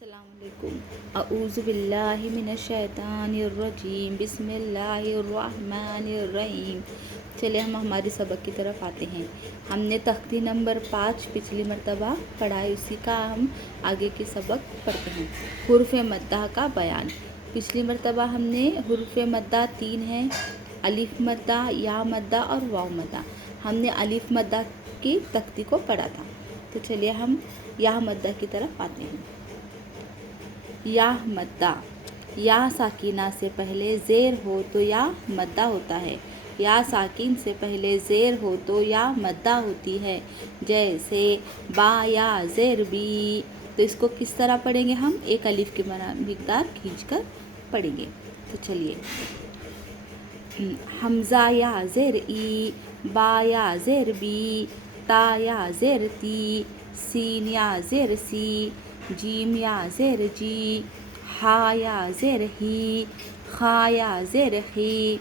अस्सलाम वालेकुम। अऊज़ु बिल्लाहि मिनश शैतानिर रजीम। बिस्मिल्लाहिर्रहमानिर रहीम। चलिए हम हमारे सबक की तरफ आते हैं। हमने तख्ती नंबर 5 पिछली मर्तबा पढ़ा है, उसी का हम आगे के सबक पढ़ते हैं। हुर्फ़ मद्दा का बयान। पिछली मर्तबा हमने हुर्फ़ मद्दा 3 हैं, अलिफ मद्दा, या मद्दा और वाव मद्दा। हमने अलिफ मद्दा की तख्ती को पढ़ा था। तो चलिए हम या मद्दा की तरफ आते हैं। या मद्दा, या साकिना से पहले ज़ेर हो तो या मद्दा होता है। या साकिन से पहले ज़ेर हो तो या मद्दा होती है। जैसे बा या ज़ेर बी। तो इसको किस तरह पढ़ेंगे हम? एक अलिफ की मिक़दार खींचकर पढ़ेंगे। तो चलिए, हमज़ा या ज़ेर ई, बा या ज़ेर बी, ता या ज़ेर ती, सीन या ज़ेर सी, जीम या ज़ेर जी, हा या ज़ेर ही, खा या ज़ेर ही,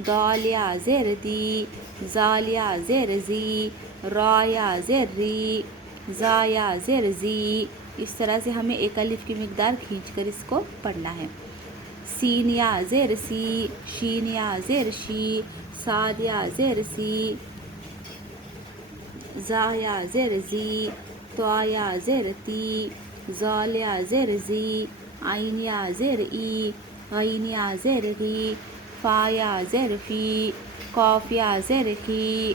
दाल या ज़ेर दी, ज़ाल या ज़ेर ज़ी, रा या ज़ेर री, ज़ा या ज़ेर ज़ी। इस तरह से हमें एक अलिफ की मिक़दार खींचकर इसको पढ़ना है। सीन या ज़ेर सी, शीन या ज़ेर शी, साद या ज़ेर सी, ज़ा या ज़ेर ज़ी, त्वा या ज़ेर ती, ज़ाल या ज़ेर ज़ी, आइन या ज़ेर ई, गैन या ज़ेर गी, फ़ा या ज़ेर फ़ी, कॉफ या ज़ेर की,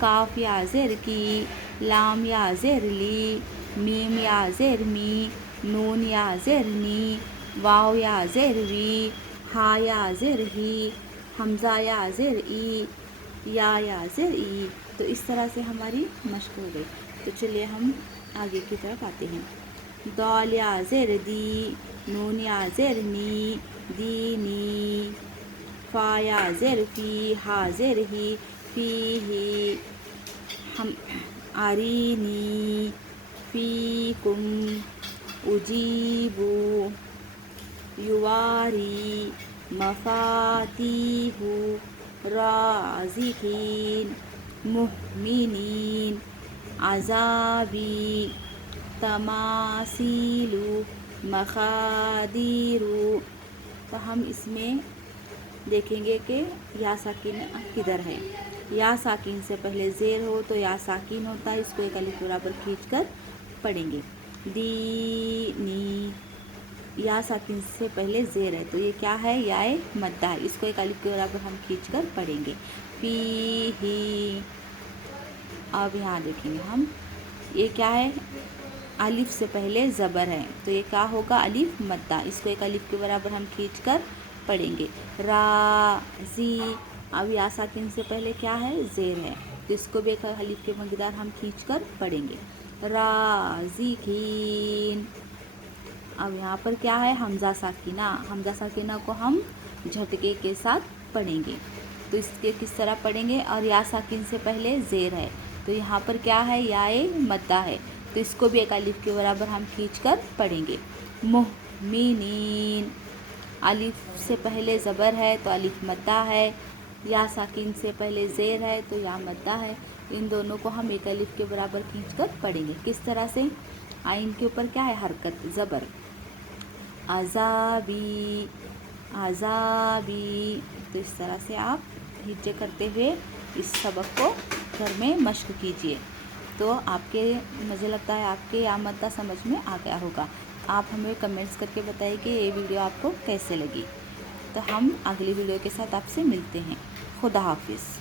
काफ या ज़ेर की, लाम या ज़ेर ली, मीम या ज़ेर मी, नून या ज़ेर नी, वाव या ज़ेर वी, हा या ज़ेर ही, हमज़ा या ज़ेर ई, या ज़ेर ई। तो इस तरह से हमारी मश्क हो गई। तो चलिए हम आगे की तरफ आते हैं। दाल या ज़ेर दी, नून या ज़ेर नी, दीनी, फ़ा या ज़ेर फ़ी, हा ज़ेर ही, फ़ी ही, हम आरीनी, फ़ीकुम, उजीबू, युवारी, मफ़ातीहु, राज़िकीन, मुहमिनीन, अज़ाबी, तमासीलु, मखादीरु। तो हम इसमें देखेंगे कि या साकिन किधर है। या साकिन से पहले ज़ेर हो तो या साकिन होता है, इसको एक अलिफ बराबर खींचकर पढ़ेंगे। दीनी, या साकिन से पहले ज़ेर है तो ये क्या है? या मद्दा है, इसको एक अलिफ के बराबर हम खींचकर पढ़ेंगे। फी ही। अब यहाँ देखेंगे हम, ये क्या है? अलिफ से पहले ज़बर है तो ये क्या होगा? अलिफ मद्दा। इसको एक अलिफ के बराबर हम खींचकर पढ़ेंगे। राज़ी। अब या साकिन से पहले क्या है? ज़ेर है तो इसको भी एक अलिफ के मिक़दार हम खींचकर पढ़ेंगे। राज़िकीन। अब यहाँ पर क्या है? हमज़ा साकिना। हमज़ा साकिना को हम झटके के साथ पढ़ेंगे। तो इसके किस तरह पढ़ेंगे? और या साकिन से पहले ज़ेर है तो यहाँ पर क्या है? या मद्दा है तो इसको भी एक अलिफ के बराबर हम खींचकर पढ़ेंगे। मुहमिनीन। अलिफ से पहले ज़बर है तो अलिफ मद्दा है, या साकिन से पहले ज़ेर है तो या मद्दा है। इन दोनों को हम एक अलिफ के बराबर खींचकर पढ़ेंगे। किस तरह से? आइन के ऊपर क्या है? हरकत, ज़बर। अज़ाबी, अज़ाबी। तो इस तरह से आप हिज्जे करते हुए इस सबक को घर में मश्क कीजिए। तो आपके, मुझे लगता है आपके या मद्दा समझ में आ गया होगा। आप हमें कमेंट्स करके बताइए कि ये वीडियो आपको कैसे लगी। तो हम अगली वीडियो के साथ आपसे मिलते हैं। खुदा हाफिज़।